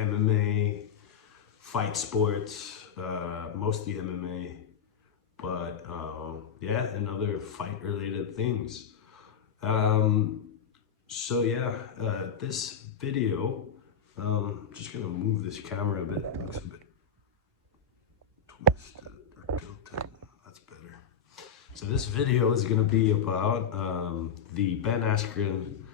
MMA, fight sports, mostly MMA, but yeah, and other fight related things. So yeah, this video, just gonna move this camera a bit. It looks a bit twisted or tilted. That's better. So this video is gonna be about the Ben Askren,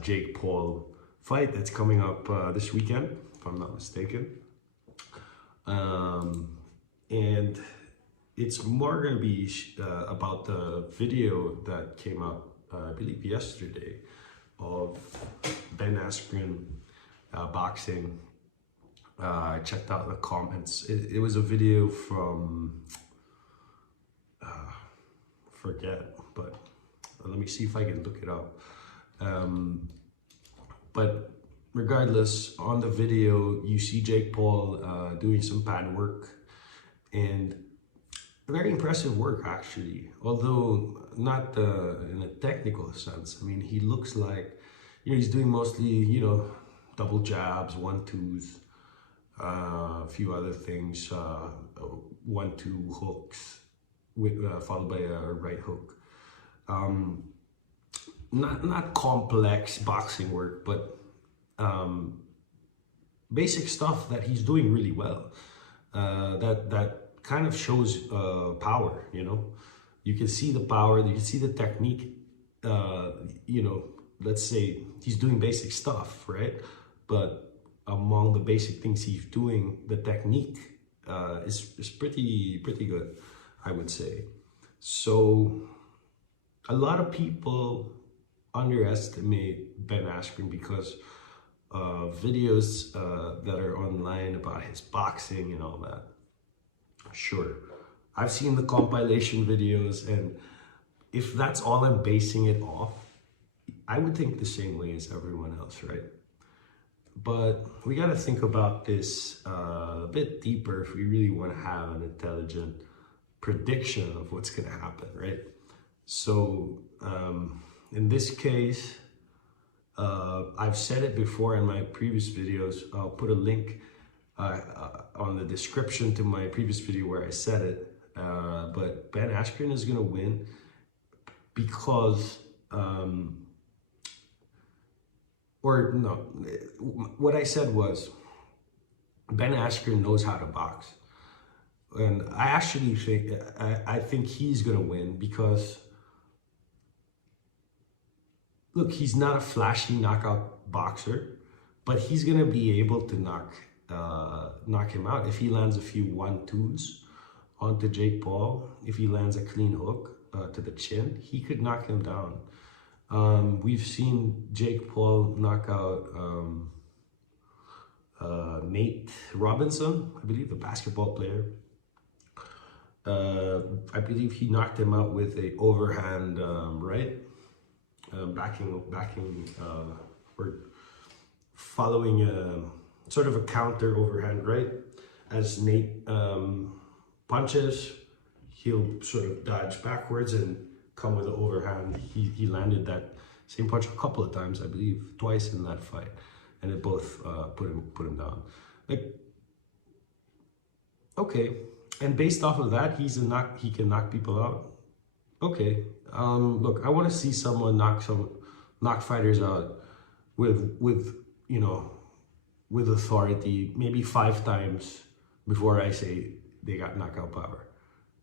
Jake Paul fight that's coming up this weekend, if I'm not mistaken. And it's more gonna be about the video that came out, I believe yesterday, of Ben Askren boxing. I checked out the comments. It was a video from, forget, but let me see if I can look it up. But regardless, on the video, you see Jake Paul doing some pad work, and very impressive work actually, although not in a technical sense. I mean, he looks like, he's doing mostly, double jabs, 1-2s, a few other things, 1-2 hooks, followed by a right hook. Not complex boxing work, but basic stuff that he's doing really well. That kind of shows power. You can see the power, you can see the technique. Let's say he's doing basic stuff, right? But among the basic things he's doing, the technique is pretty good, I would say. So a lot of people underestimate Ben Askren because videos that are online about his boxing and all that. Sure, I've seen the compilation videos, and if that's all I'm basing it off, I would think the same way as everyone else, right? But we got to think about this a bit deeper if we really want to have an intelligent prediction of what's going to happen, right? So in this case, I've said it before in my previous videos. I'll put a link on the description to my previous video where I said it. But Ben Askren is going to win because, what I said was Ben Askren knows how to box. And I actually think, I think he's going to win because, look, he's not a flashy knockout boxer, but he's going to be able to knock him out if he lands a few 1-2s onto Jake Paul. If he lands a clean hook to the chin, he could knock him down. We've seen Jake Paul knock out Nate Robinson, I believe, the basketball player. I believe he knocked him out with a overhand right, backing or following sort of a counter overhand right. As Nate punches, he'll sort of dodge backwards and come with an overhand. He landed that same punch a couple of times, I believe, twice in that fight, and it both put him down. Like, okay, and based off of that, he can knock people out. Okay, look, I want to see someone knock fighters out with authority, maybe 5 times before I say they got knockout power.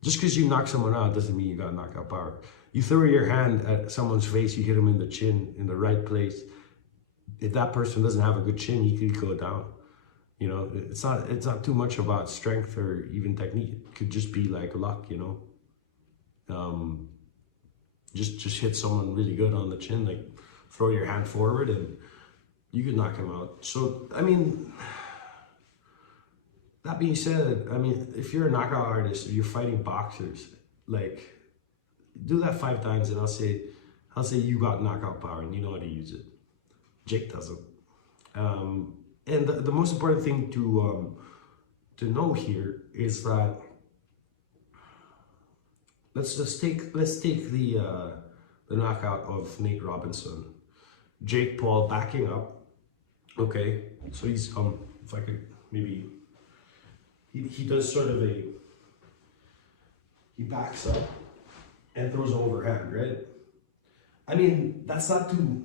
Just because you knock someone out doesn't mean you got knockout power. You throw your hand at someone's face, you hit him in the chin, in the right place. If that person doesn't have a good chin, he could go down. It's not too much about strength or even technique. It could just be like luck, just hit someone really good on the chin, like throw your hand forward and you could knock him out. So, I mean, that being said, I mean, if you're a knockout artist, you're fighting boxers, like, do that 5 times and I'll say you got knockout power and you know how to use it. Jake doesn't. And the most important thing to know here is that let's take the knockout of Nate Robinson. Jake Paul backing up. Okay, so he's if I could maybe, he does sort of he backs up and throws overhand, right? I mean, that's not too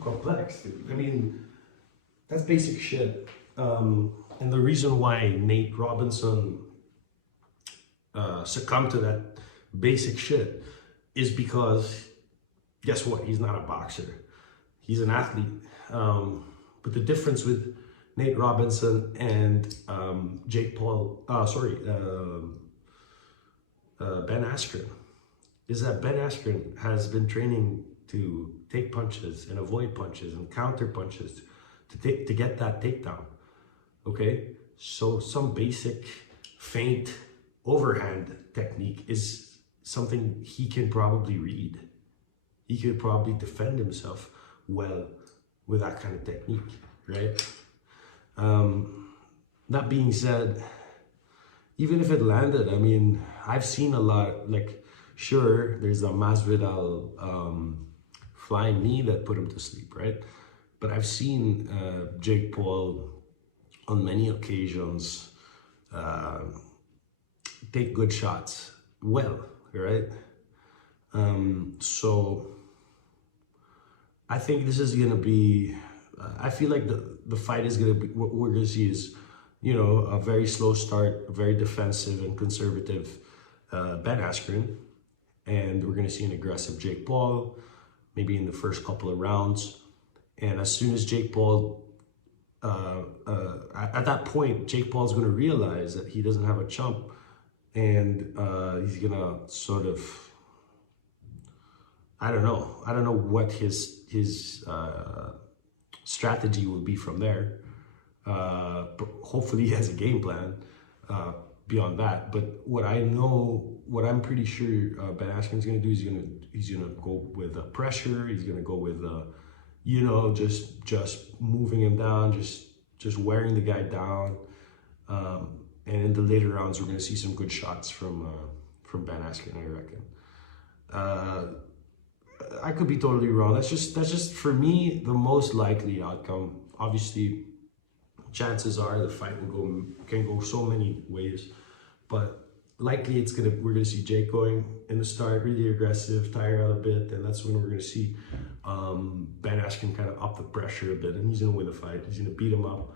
complex, dude. I mean, that's basic shit. And the reason why Nate Robinson succumbed to that basic shit is because, guess what? He's not a boxer. He's an athlete. But the difference with Nate Robinson and Ben Askren is that Ben Askren has been training to take punches and avoid punches and counter punches to get that takedown. Okay, so some basic feint overhand technique is something he can probably read. He could probably defend himself well with that kind of technique, right? That being said, even if it landed, I mean, I've seen a lot, like, sure, there's a Masvidal flying knee that put him to sleep, right? But I've seen Jake Paul on many occasions take good shots well, right? So I think this is gonna be, I feel like the fight is gonna be, what we're gonna see is, you know, a very slow start, a very defensive and conservative Ben Askren, and we're gonna see an aggressive Jake Paul, maybe in the first couple of rounds. And as soon as Jake Paul, at that point, Jake Paul's gonna realize that he doesn't have a chump, and he's gonna sort of, I don't know what his strategy will be from there. But hopefully he has a game plan beyond that. But what I'm pretty sure Ben Askren's gonna do is he's gonna go with pressure. He's gonna go with you know, just moving him down, just wearing the guy down. And in the later rounds, we're gonna see some good shots from Ben Askren, I reckon. I could be totally wrong. That's just for me the most likely outcome. Obviously, chances are the fight can go so many ways, but likely we're gonna see Jake going in the start really aggressive, tire out a bit, and that's when we're gonna see Ben Askren kind of up the pressure a bit, and he's gonna win the fight. He's gonna beat him up,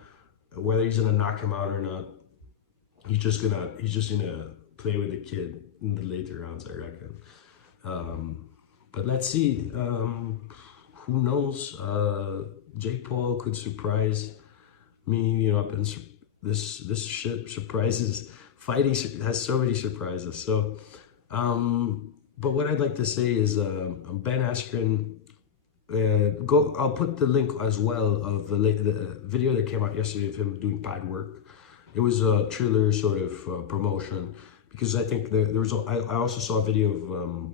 whether he's gonna knock him out or not. He's just gonna play with the kid in the later rounds, I reckon. But let's see. Who knows? Jake Paul could surprise me. You know, I've been this shit surprises. Fighting has so many surprises. So, but what I'd like to say is, Ben Askren. I'll put the link as well of the video that came out yesterday of him doing pad work. It was a Triller sort of promotion, because I think there was. I also saw a video of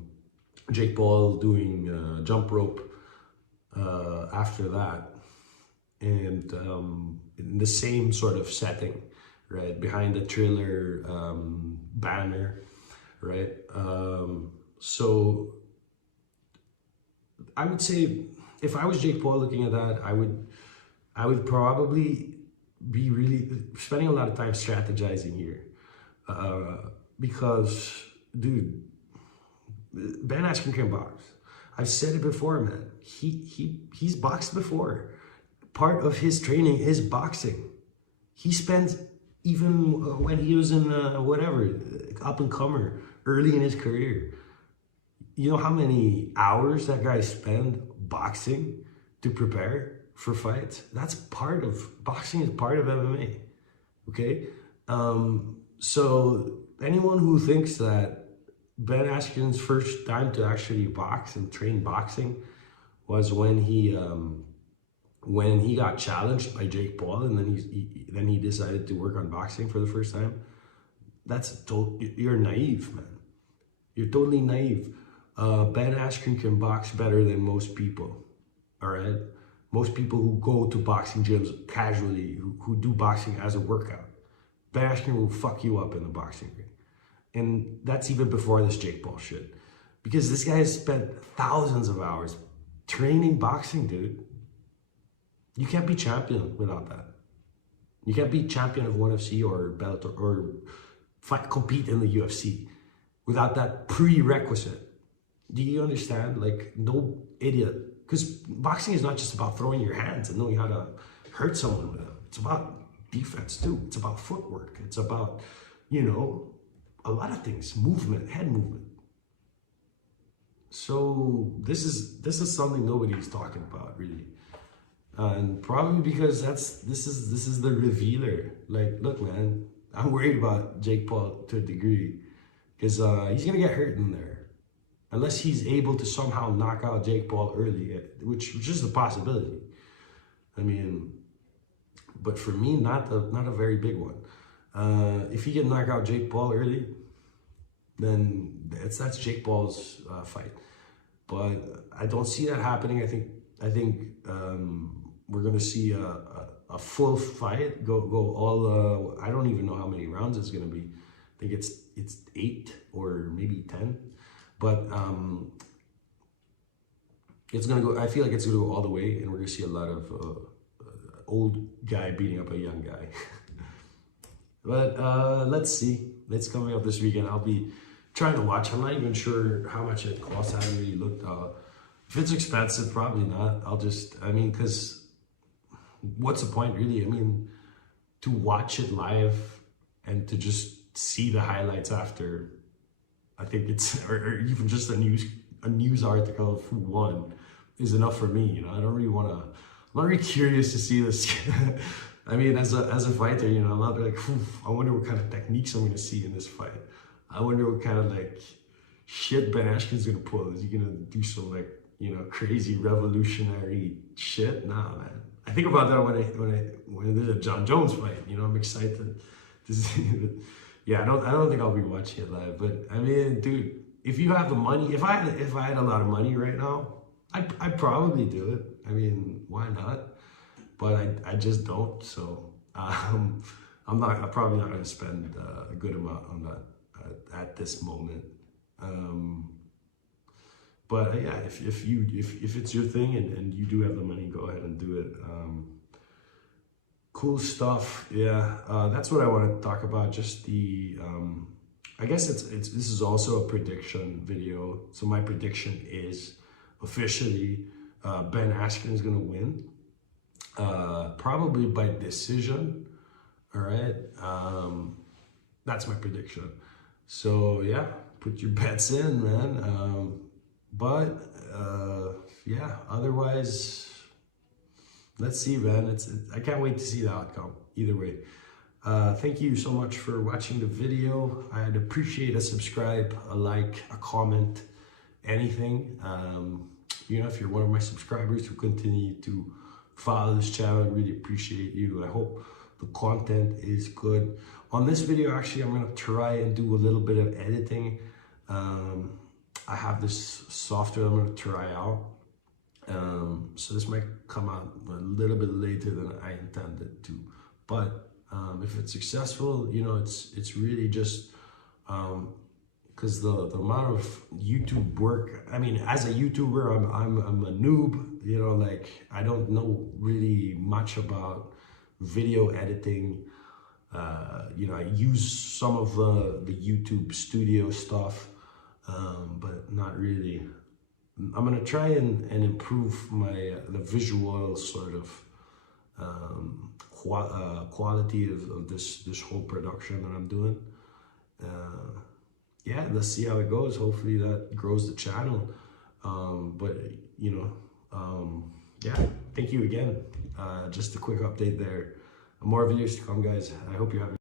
Jake Paul doing jump rope after that, and in the same sort of setting, right, behind the Triller banner, right? So I would say, if I was Jake Paul looking at that, I would probably be really spending a lot of time strategizing here, because, dude, Ben Askren can box. I've said it before, man. He's boxed before. Part of his training is boxing. He spends, even when he was in whatever, up and comer, early in his career. You know how many hours that guy spent boxing to prepare for fights? That's part of, boxing is part of MMA, okay? So anyone who thinks that Ben Askren's first time to actually box and train boxing was when he got challenged by Jake Paul, and then he decided to work on boxing for the first time. You're naive, man. You're totally naive. Ben Askren can box better than most people. All right, most people who go to boxing gyms casually, who do boxing as a workout, Ben Askren will fuck you up in the boxing ring. And that's even before this Jake Paul shit. Because this guy has spent thousands of hours training boxing, dude. You can't be champion without that. You can't be champion of ONE FC or Bellator or compete in the UFC without that prerequisite. Do you understand? Like, no idiot. Because boxing is not just about throwing your hands and knowing how to hurt someone with them. It's about defense too. It's about footwork. It's about, you know, a lot of things. Movement, head movement. So this is something nobody's talking about really. And probably because this is the revealer. Like, look, man, I'm worried about Jake Paul to a degree. Because he's gonna get hurt in there. Unless he's able to somehow knock out Jake Paul early, which is a possibility. I mean, but for me, not a very big one. If he can knock out Jake Paul early, then that's Jake Paul's fight. But I don't see that happening. I think we're gonna see a full fight go all. I don't even know how many rounds it's gonna be. I think it's 8 or maybe 10. But it's gonna go. I feel like it's gonna go all the way, and we're gonna see a lot of old guy beating up a young guy. But let's see. It's coming up this weekend. I'll be trying to watch. I'm not even sure how much it costs. I haven't really looked. If it's expensive, probably not. I mean, because what's the point, really? I mean, to watch it live and to just see the highlights after. I think it's, or even just a news article of who won is enough for me. You know, I don't really want to. I'm not really curious to see this. I mean, as a fighter, you know, I'm not like, I wonder what kind of techniques I'm going to see in this fight. I wonder what kind of like shit Ben Askren's going to pull. Is he going to do some like, you know, crazy revolutionary shit? Nah, man. I think about that when there's a John Jones fight. You know, I'm excited to see it. Yeah, I don't think I'll be watching it live, but I mean, dude, if you have the money, if I had a lot of money right now, I'd probably do it. I mean, why not? But I just don't. So I'm probably not going to spend a good amount on that at this moment. But yeah, if it's your thing and you do have the money, go ahead and do it. Cool stuff. Yeah, that's what I want to talk about. Just the I guess this is also a prediction video. So my prediction is officially Ben Askren is gonna win, probably by decision. All right, that's my prediction. So yeah, put your bets in, man. But yeah, otherwise. Let's see, man. I can't wait to see the outcome. Either way. Thank you so much for watching the video. I'd appreciate a subscribe, a like, a comment, anything. You know, if you're one of my subscribers who continue to follow this channel, I really appreciate you. I hope the content is good. On this video, actually, I'm gonna try and do a little bit of editing. I have this software I'm gonna try out. So this might come out a little bit later than I intended to, but if it's successful, you know, it's really just because the amount of YouTube work. I mean, as a YouTuber, I'm a noob. You know, like I don't know really much about video editing. You know, I use some of the YouTube studio stuff, but not really. I'm gonna try and improve my the visual sort of quality of this whole production that I'm doing. Yeah, let's see how it goes. Hopefully that grows the channel. But you know, yeah, thank you again. Just a quick update there. More videos to come, guys. I hope you're having